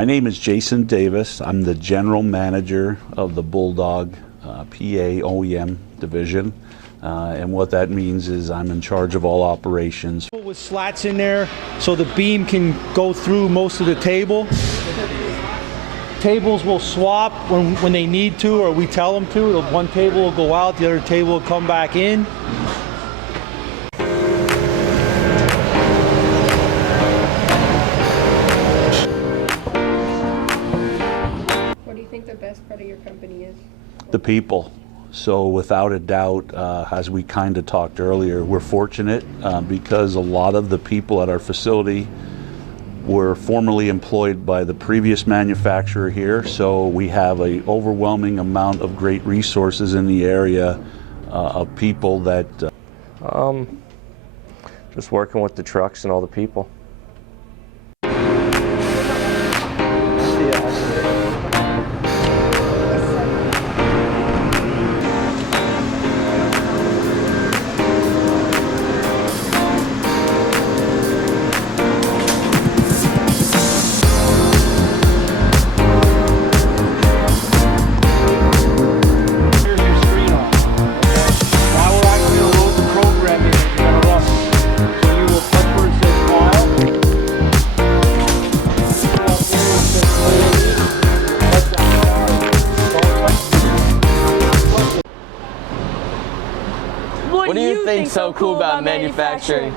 My name is Jason Davis. I'm the general manager of the Bulldog PA OEM division. And what that means is I'm in charge of all operations. With slats in there so the beam can go through most of the table. Tables will swap when they need to, or we tell them to. One table will go out, the other table will come back in. What do you think the best part of your company is? The people. So without a doubt, as we kind of talked earlier, we're fortunate because a lot of the people at our facility were formerly employed by the previous manufacturer here. So we have an overwhelming amount of great resources in the area of people that... Just working with the trucks and all the people. What do you think so cool about manufacturing?